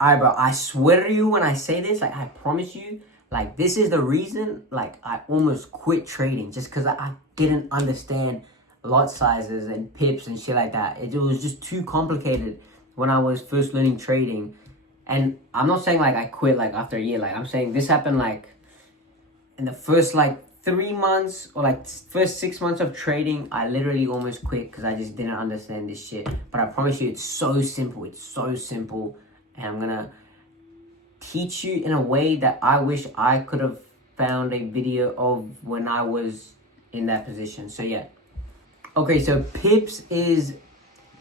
Alright, bro, I swear to you when I say this, like, I promise you, like, this is the reason, like, I almost quit trading just because I didn't understand lot sizes and pips and shit like that. It was just too complicated when I was first learning trading. And I'm not saying, like, I quit, like, after a year. Like, I'm saying this happened, like, in the first, like, 3 months or, like, first 6 months of trading. I literally almost quit because I just didn't understand this shit. But I promise you, it's so simple. It's so simple. And I'm gonna teach you in a way that I wish I could have found a video of when I was in that position. So yeah. Okay, so pips is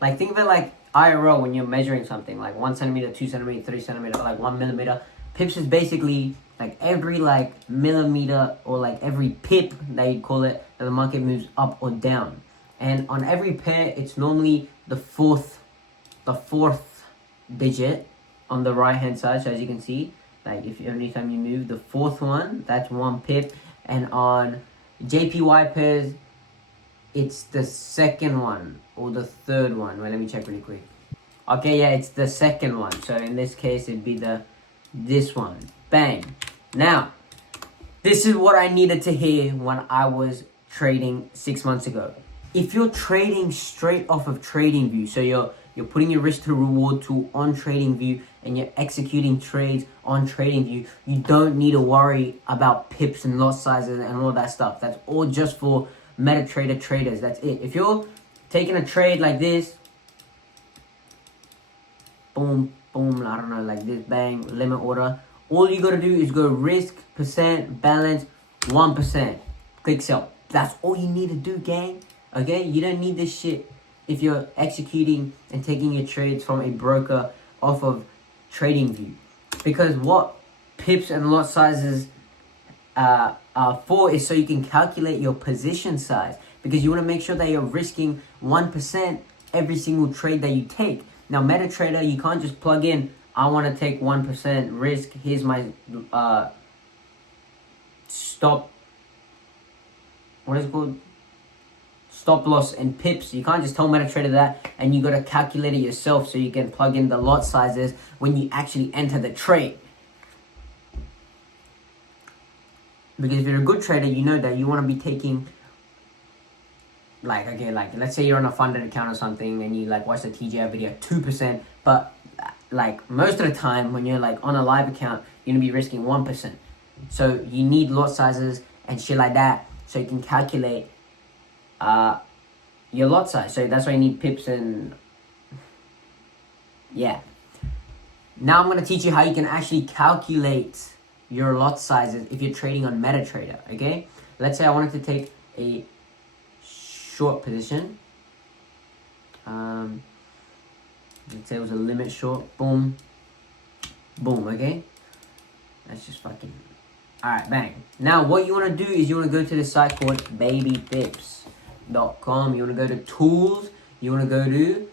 like, think of it like IRL when you're measuring something, like 1 centimeter, 2 centimeter, 3 centimeter, like 1 millimeter. Pips is basically like every like millimeter or like every pip that you call it that the market moves up or down. And on every pair, it's normally the fourth digit on the right hand side. So as you can see, like if every time you move the fourth one, that's 1 pip. And on JPY pairs, it's the second one or the third one. Well, let me check really quick. Okay, yeah, it's the second one. So in this case, it'd be this one. Bang. Now, this is what I needed to hear when I was trading 6 months ago. If you're trading straight off of TradingView, so you're putting your risk to reward tool on TradingView and you're executing trades on TradingView, you don't need to worry about pips and lot sizes and all that stuff. That's all just for MetaTrader traders. That's it. If you're taking a trade like this, boom, boom, I don't know, like this, bang, limit order, all you gotta do is go risk, percent, balance, 1%. Click sell. That's all you need to do, gang. Okay? You don't need this shit if you're executing and taking your trades from a broker off of TradingView. Because what pips and lot sizes are for is so you can calculate your position size. Because you want to make sure that you're risking 1% every single trade that you take. Now, MetaTrader, you can't just plug in, I want to take 1% risk. Here's my stop. What is it called? Stop loss and pips. You can't just tell MetaTrader that, and you got to calculate it yourself so you can plug in the lot sizes when you actually enter the trade. Because if you're a good trader, you know that you want to be taking, like, okay, like, let's say you're on a funded account or something and you, like, watch the TGI video, 2%, but, like, most of the time when you're, like, on a live account, you're going to be risking 1%. So you need lot sizes and shit like that so you can calculate your lot size. So that's why you need pips and, yeah. Now I'm going to teach you how you can actually calculate your lot sizes if you're trading on MetaTrader, okay? Let's say I wanted to take a short position. Let's say it was a limit short. Boom. Boom, okay? That's just fucking... Alright, bang. Now, what you want to do is you want to go to the site called babypips.com. You want to go to tools. You want to go to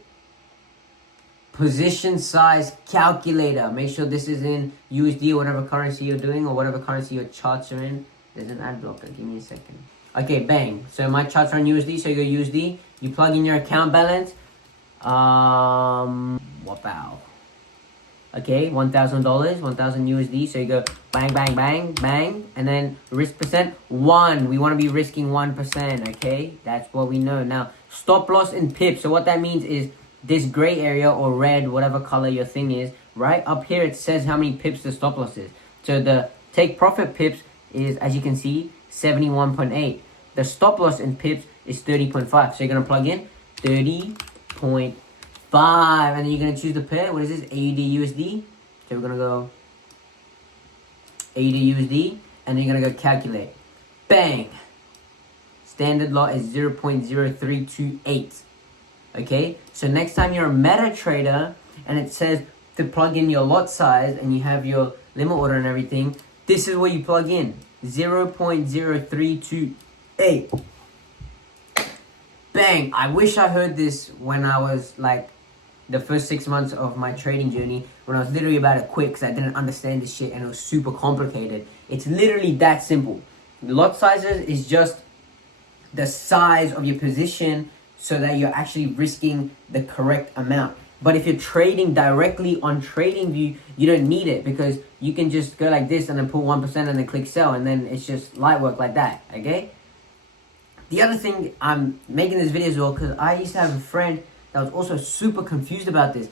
position size calculator. Make sure this is in USD or whatever currency you're doing or whatever currency your charts are in. There's an ad blocker. Give me a second. Okay, bang. So my charts are in USD. So you go USD. You plug in your account balance. Wow. Okay, $1,000, 1,000 USD. So you go bang, bang, bang, bang. And then risk percent, 1. We want to be risking 1%, okay? That's what we know. Now, stop loss in pips. So what that means is this gray area or red, whatever color your thing is, right up here it says how many pips the stop loss is. So the take profit pips is, as you can see, 71.8. The stop loss in pips is 30.5. So you're going to plug in 30.5. And then you're going to choose the pair. What is this? AUD USD. So we're going to go AUD USD. And then you're going to go calculate. Bang. Standard lot is 0.0328. Okay, so next time you're a MetaTrader and it says to plug in your lot size and you have your limit order and everything, this is what you plug in, 0.0328. Bang! I wish I heard this when I was like the first 6 months of my trading journey, when I was literally about to quit because I didn't understand this shit and it was super complicated. It's literally that simple. Lot sizes is just the size of your position so that you're actually risking the correct amount. But if you're trading directly on TradingView, you don't need it because you can just go like this and then pull 1% and then click sell, and then it's just light work like that, okay? The other thing, I'm making this video as well because I used to have a friend that was also super confused about this.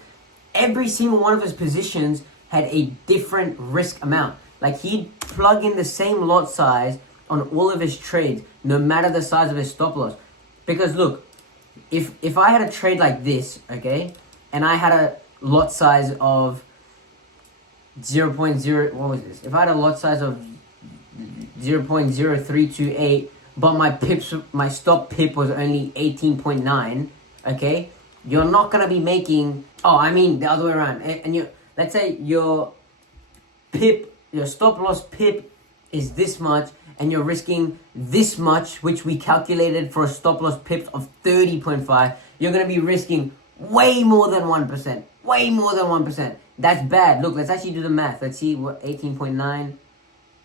Every single one of his positions had a different risk amount. Like, he'd plug in the same lot size on all of his trades, no matter the size of his stop loss. Because look, if I had a trade like this, okay, and I had a lot size of 0.0, what was this? If I had a lot size of 0.0328, but my stop pip was only 18.9, okay, you're not gonna be making, the other way around. And let's say your stop loss pip is this much, and you're risking this much, which we calculated for a stop loss pip of 30.5, you're gonna be risking way more than 1%. Way more than 1%. That's bad. Look, let's actually do the math. Let's see what 18.9.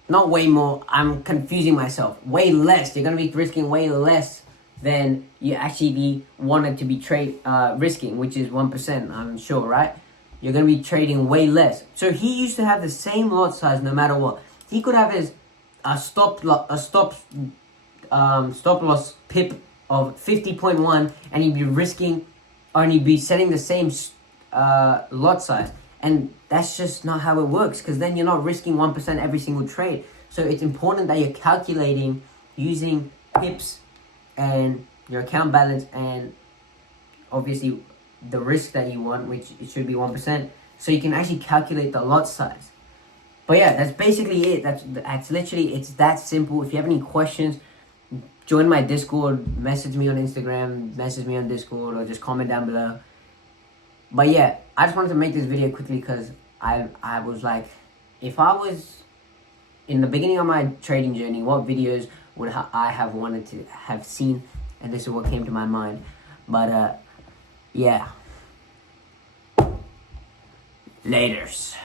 Not way more. I'm confusing myself. Way less. You're going to be risking way less than you actually wanted to be risking, which is 1%, I'm sure, right? You're going to be trading way less. So he used to have the same lot size no matter what. He could have his stop loss pip of 50.1, and he'd be risking, and he'd be setting the same lot size. And that's just not how it works, because then you're not risking 1% every single trade. So it's important that you're calculating using pips and your account balance and obviously the risk that you want, which it should be 1%, so you can actually calculate the lot size. But yeah, that's basically it. That's literally, it's that simple. If you have any questions, join my Discord, message me on Instagram, message me on Discord, or just comment down below. But yeah, I just wanted to make this video quickly because I was like, if I was in the beginning of my trading journey, what videos would I have wanted to have seen? And this is what came to my mind. But yeah. Laters.